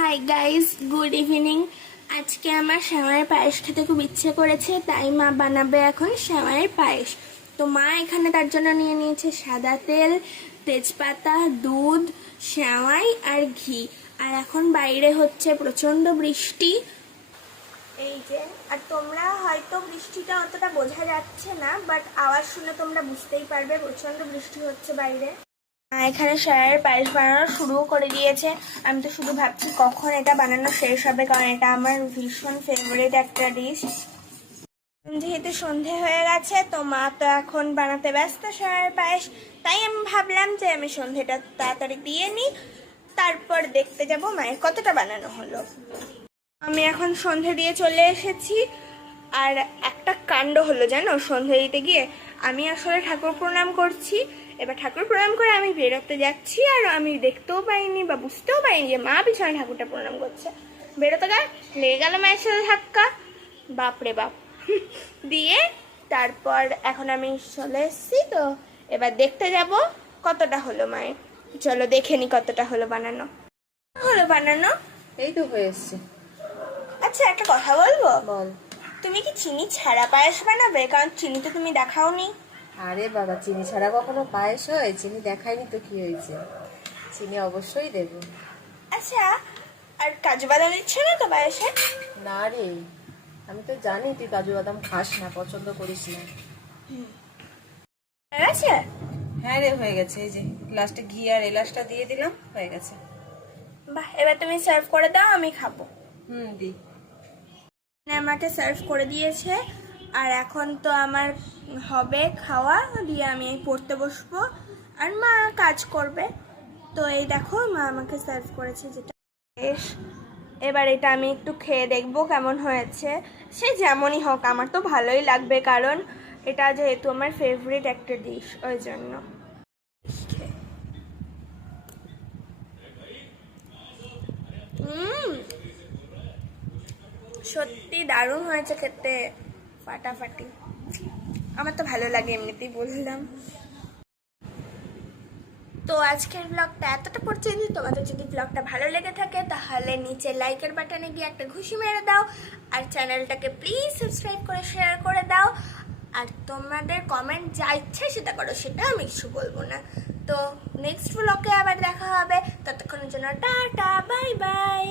Hi guys, good evening. আজকে আমার সেমাইয়ের পায়েস খেতে খুব ইচ্ছে করেছে, তাই মা বানাবে এখন সেমাইয়ের পায়েস। তো মা এখানে তার জন্য নিয়ে নিয়েছে সাদা তেল, তেজপাতা, দুধ, সেমাই আর ঘি। আর এখন বাইরে হচ্ছে প্রচন্ড বৃষ্টি, এই যে। আর তোমরা হয়তো বৃষ্টিটা অতটা বোঝা যাচ্ছে না, বাট আওয়াজ শুনে তোমরা বুঝতেই পারবে প্রচন্ড বৃষ্টি হচ্ছে বাইরে। এখানে সেমাইয়ের পায়েস বানানো শুরু করে দিয়েছে। আমি তো শুধু ভাবছি কখন এটা বানানো শেষ হবে, কারণ এটা আমার ভীষণ ফেভারিট একটা ডিশ। যেহেতু সন্ধে হয়ে গেছে, তো মা তো এখন বানাতে ব্যস্ত সেমাইয়ের পায়েস, তাই আমি ভাবলাম যে আমি সন্ধেটা তাড়াতাড়ি দিয়ে নিই, তারপর দেখতে যাব মায়ের কতটা বানানো হলো। আমি এখন সন্ধে দিয়ে চলে এসেছি। আর একটা কাণ্ড হলো জানো, সন্ধে দিতে গিয়ে আমি আসলে ঠাকুর প্রণাম করছি। এবার ঠাকুর প্রণাম করে আমি বেরোতে যাচ্ছি, আর আমি দেখতেও পাইনি বা বুঝতেও পাইনি যে মা পিছনে ঠাকুরটা প্রণাম করছে। বেরোতে গেলে লেগে গেল মায়ের সাথে ধাক্কা, বাপরে বাপ। দিয়ে তারপর এখন আমি চলে এসেছি, তো এবার দেখতে যাব কতটা হলো মায়ের। চলো দেখে নি কতটা হলো বানানো। এই তো হয়ে এসছে। আচ্ছা, একটা কথা বলবো? বল। তুমি কি চিনি ছাড়া পায়েস বানাবে? কারণ চিনি তো তুমি দেখাওনি। আরে বাবা, চিনি ছাড়া কখনো পায়েস হয়? চিনি দেখাইনি তো কি হয়েছে, চিনি অবশ্যই দেব। আচ্ছা, আর কাজু বাদাম দিচ্ছ না তো পায়েসে? না রে, আমি তো জানি তুই কাজু বাদাম খাস না, পছন্দ করিস না। ঠিক আছে। হ্যাঁ রে, হয়ে গেছে। এই যে লাস্টে ঘি আর এলাচটা দিয়ে দিলাম, হয়ে গেছে। বাহ, এবার তুমি সার্ভ করে দাও, আমি খাবো। দি। আমাকে সার্ভ করে দিয়েছে, আর এখন তো আমার হবে খাওয়া, দিয়ে আমি পড়তে বসবো আর মা কাজ করবে। তো এই দেখো, মা আমাকে সার্ভ করেছে যেটা। বেশ, এবার এটা আমি একটু খেয়ে দেখবো কেমন হয়েছে। সে যেমনই হোক আমার তো ভালোই লাগবে, কারণ এটা যেহেতু আমার ফেভারিট একটা ডিশ, ওই জন্য। সত্যি দারুণ হয়েছে খেতে, ফাটাফাটি। আমার তো ভালো লাগে এমনিতেই, বললাম। তো আজকের ব্লগটা এতটা পর্যন্ত। তোমাদের যদি ব্লগটা ভালো লেগে থাকে, তাহলে নিচে লাইকের বাটনে গিয়ে একটা ঘুষি মেরে দাও, আর চ্যানেলটাকে প্লিজ সাবস্ক্রাইব করে শেয়ার করে দাও। আর তোমাদের কমেন্ট যা ইচ্ছে সেটা করো, সেটা আমি কিছু বলবো না। তো নেক্সট ব্লগে আবার দেখা হবে, ততক্ষণের জন্য টাটা, বাই বাই।